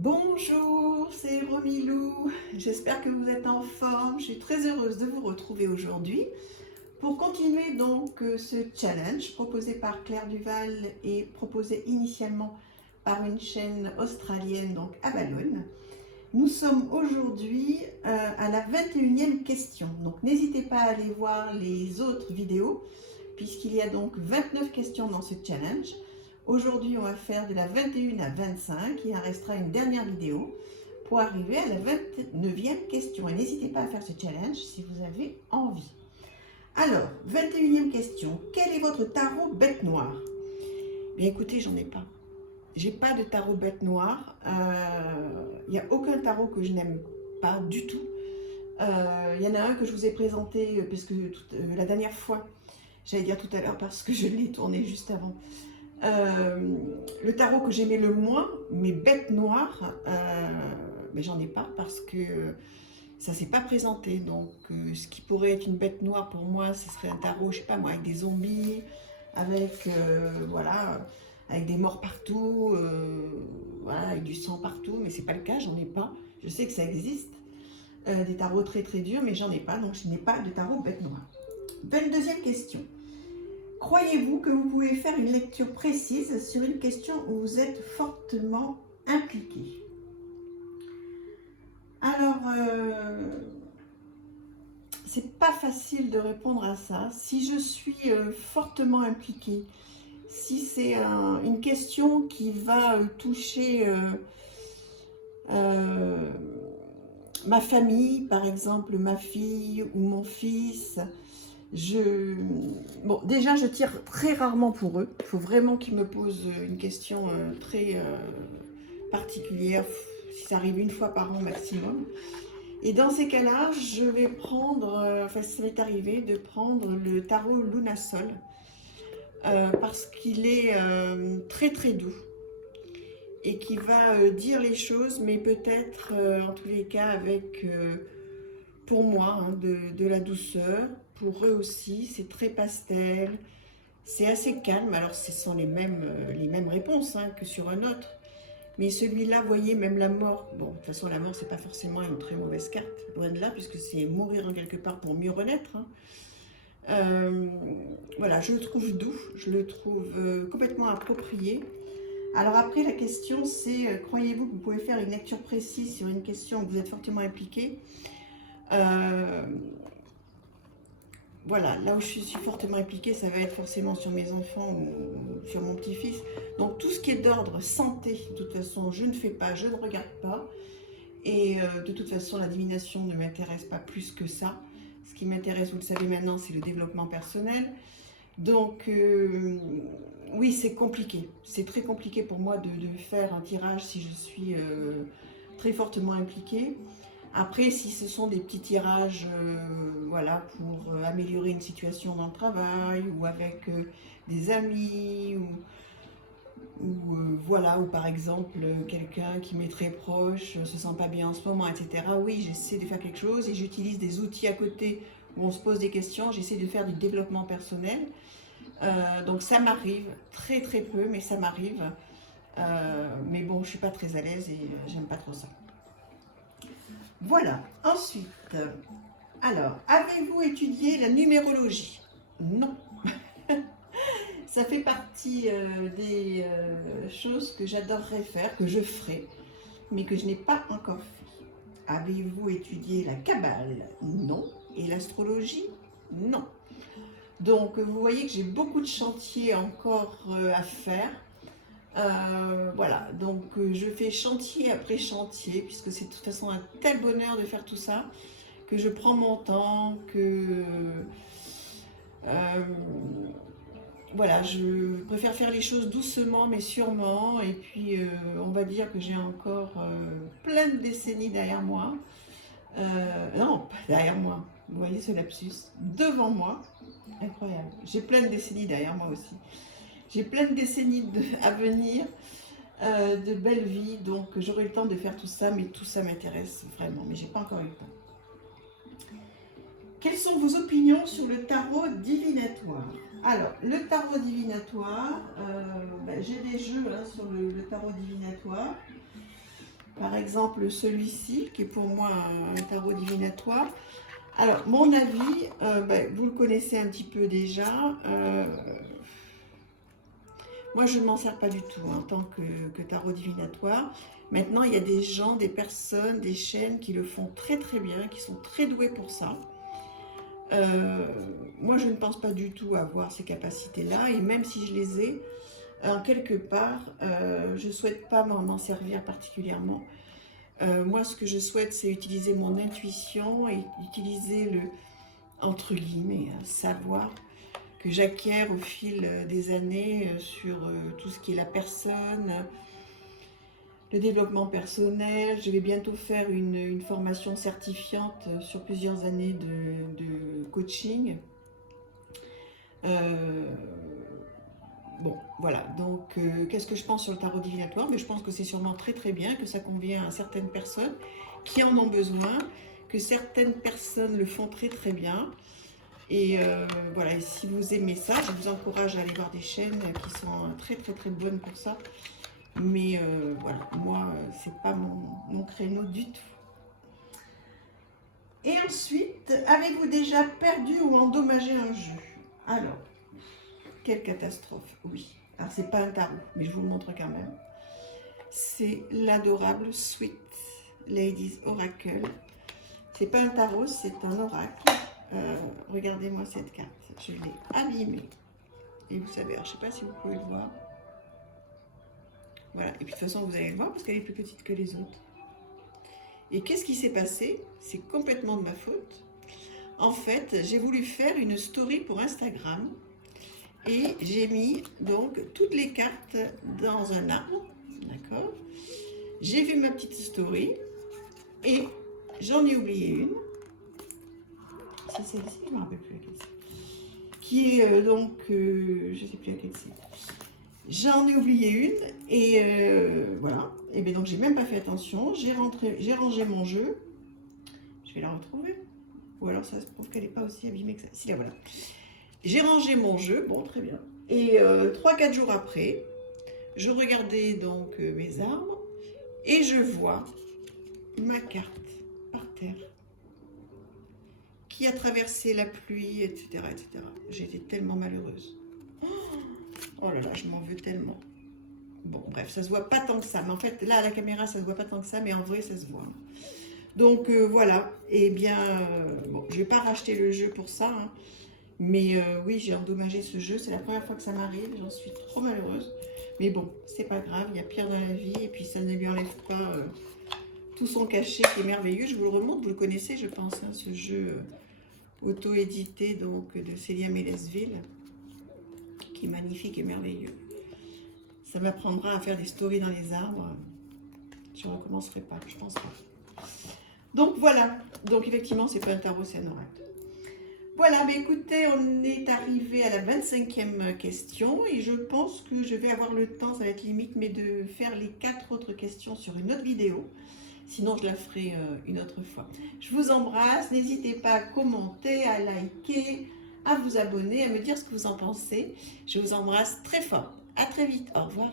Bonjour, c'est Romilou. J'espère que vous êtes en forme. Je suis très heureuse de vous retrouver aujourd'hui pour continuer donc ce challenge proposé par Claire Duval et proposé initialement par une chaîne australienne, donc Avalon. Nous sommes aujourd'hui à la 21e question. Donc n'hésitez pas à aller voir les autres vidéos puisqu'il y a donc 29 questions dans ce challenge. Aujourd'hui, on va faire de la 21 à 25. Il en restera une dernière vidéo pour arriver à la 29e question. Et n'hésitez pas à faire ce challenge si vous avez envie. Alors, 21e question. Quel est votre tarot bête noire? Bien écoutez, j'en ai pas. J'ai pas de tarot bête noire. Il n'y a aucun tarot que je n'aime pas du tout. Il y en a un que je vous ai présenté parce que la dernière fois, j'allais dire tout à l'heure parce que je l'ai tourné juste avant. Le tarot que j'aimais le moins, mais bête noire, mais j'en ai pas parce que ça s'est pas présenté. Donc, ce qui pourrait être une bête noire pour moi, ce serait un tarot, je sais pas moi, avec des zombies, avec voilà, avec des morts partout, voilà, avec du sang partout, mais c'est pas le cas, j'en ai pas. Je sais que ça existe, des tarots très très durs, mais j'en ai pas, donc je n'ai pas de tarot bête noire. 22e question. Croyez-vous que vous pouvez faire une lecture précise sur une question où vous êtes fortement impliqué? Alors, c'est pas facile de répondre à ça. Si je suis fortement impliquée, si c'est une question qui va toucher ma famille, par exemple ma fille ou mon fils, bon, déjà, je tire très rarement pour eux. Il faut vraiment qu'ils me posent une question très particulière, si ça arrive une fois par an maximum. Et dans ces cas-là, je vais prendre, enfin, ça m'est arrivé de prendre le tarot Lunasol parce qu'il est très très doux et qui va dire les choses, mais peut-être en tous les cas avec, pour moi, hein, de la douceur. Pour eux aussi, c'est très pastel, c'est assez calme. Alors, ce sont les mêmes réponses hein, que sur un autre. Mais celui-là, vous voyez, même la mort. Bon, de toute façon, la mort, c'est pas forcément une très mauvaise carte, loin de là, puisque c'est mourir en quelque part pour mieux renaître. Hein. Voilà, je le trouve doux, je le trouve complètement approprié. Alors après, la question, c'est croyez-vous que vous pouvez faire une lecture précise sur une question où vous êtes fortement impliqué? Voilà, là où je suis fortement impliquée, ça va être forcément sur mes enfants ou sur mon petit-fils. Donc tout ce qui est d'ordre santé, de toute façon, je ne fais pas, je ne regarde pas. Et de toute façon, la divination ne m'intéresse pas plus que ça. Ce qui m'intéresse, vous le savez maintenant, c'est le développement personnel. Donc oui, c'est compliqué. C'est très compliqué pour moi de faire un tirage si je suis très fortement impliquée. Après, si ce sont des petits tirages voilà, pour améliorer une situation dans le travail ou avec des amis voilà, ou par exemple quelqu'un qui m'est très proche se sent pas bien en ce moment, etc. Oui, j'essaie de faire quelque chose et j'utilise des outils à côté où on se pose des questions. J'essaie de faire du développement personnel. Donc ça m'arrive, très très peu, mais ça m'arrive. Mais bon, je suis pas très à l'aise et j'aime pas trop ça. Voilà. Ensuite, alors, avez-vous étudié la numérologie? Non. Ça fait partie des choses que j'adorerais faire, que je ferai, mais que je n'ai pas encore fait. Avez-vous étudié la Kabbale? Non. Et l'astrologie? Non. Donc, vous voyez que j'ai beaucoup de chantiers encore à faire. Voilà, donc je fais chantier après chantier, puisque c'est de toute façon un tel bonheur de faire tout ça, que je prends mon temps, que voilà, je préfère faire les choses doucement mais sûrement, et puis on va dire que j'ai encore plein de décennies derrière moi. Non, pas derrière moi, vous voyez ce lapsus, devant moi, incroyable, j'ai plein de décennies derrière moi aussi. J'ai plein de décennies à venir, de belles vies, donc j'aurai le temps de faire tout ça, mais tout ça m'intéresse vraiment, mais j'ai pas encore eu le temps. Quelles sont vos opinions sur le tarot divinatoire? Alors, le tarot divinatoire, j'ai des jeux hein, sur le tarot divinatoire. Par exemple, celui-ci, qui est pour moi un tarot divinatoire. Alors, mon avis, vous le connaissez un petit peu déjà. Moi, je ne m'en sers pas du tout en tant que tarot divinatoire. Maintenant, il y a des gens, des personnes, des chaînes qui le font très très bien, qui sont très doués pour ça. Moi, je ne pense pas du tout avoir ces capacités-là. Et même si je les ai, en quelque part, je ne souhaite pas m'en servir particulièrement. Moi, ce que je souhaite, c'est utiliser mon intuition et utiliser le, entre guillemets, savoir que j'acquiers au fil des années sur tout ce qui est la personne, le développement personnel. Je vais bientôt faire une formation certifiante sur plusieurs années de coaching. Bon, voilà, donc qu'est-ce que je pense sur le tarot divinatoire? Mais je pense que c'est sûrement très très bien, que ça convient à certaines personnes qui en ont besoin, que certaines personnes le font très très bien. Et voilà, et si vous aimez ça, je vous encourage à aller voir des chaînes qui sont très très très bonnes pour ça. Mais voilà, moi, c'est pas mon créneau du tout. Et ensuite, avez-vous déjà perdu ou endommagé un jeu? Alors, quelle catastrophe, oui. Alors, c'est pas un tarot, mais je vous le montre quand même. C'est l'adorable Sweet Ladies Oracle. C'est pas un tarot, c'est un oracle. Regardez-moi cette carte, je l'ai abîmée. Et vous savez, alors, je sais pas si vous pouvez le voir. Voilà, et puis de toute façon, vous allez le voir parce qu'elle est plus petite que les autres. Et qu'est-ce qui s'est passé? C'est complètement de ma faute. En fait, j'ai voulu faire une story pour Instagram. Et j'ai mis donc toutes les cartes dans un arbre, d'accord? J'ai vu ma petite story et j'en ai oublié une. C'est celle-ci, je ne me rappelle plus laquelle c'est. Qui est donc, je ne sais plus laquelle c'est. J'en ai oublié une et voilà. Et bien donc j'ai même pas fait attention. J'ai rangé mon jeu. Je vais la retrouver. Ou alors ça se prouve qu'elle n'est pas aussi abîmée que ça. Si, la voilà. J'ai rangé mon jeu, bon, très bien. Et 3-4 jours après, je regardais donc mes arbres et je vois ma carte par terre qui a traversé la pluie, etc. etc. J'étais tellement malheureuse. Oh là là, je m'en veux tellement. Bon, bref, ça se voit pas tant que ça. Mais en fait, là, à la caméra, ça se voit pas tant que ça, mais en vrai, ça se voit. Donc, voilà. Eh bien, bon, je vais pas racheter le jeu pour ça, hein. Mais oui, j'ai endommagé ce jeu, c'est la première fois que ça m'arrive, j'en suis trop malheureuse. Mais bon, c'est pas grave, il y a pire dans la vie, et puis ça ne lui enlève pas tout son cachet qui est merveilleux. Je vous le remonte, vous le connaissez, je pense, hein, ce jeu auto-édité donc de Célia Mélesville, qui est magnifique et merveilleux. Ça m'apprendra à faire des stories dans les arbres. Je ne recommencerai pas, je pense pas. Donc voilà, donc effectivement, c'est pas un tarot, c'est un oracle. Voilà, mais écoutez, on est arrivé à la 25e question et je pense que je vais avoir le temps, ça va être limite, mais de faire les 4 autres questions sur une autre vidéo. Sinon, je la ferai une autre fois. Je vous embrasse, n'hésitez pas à commenter, à liker, à vous abonner, à me dire ce que vous en pensez. Je vous embrasse très fort. À très vite, au revoir.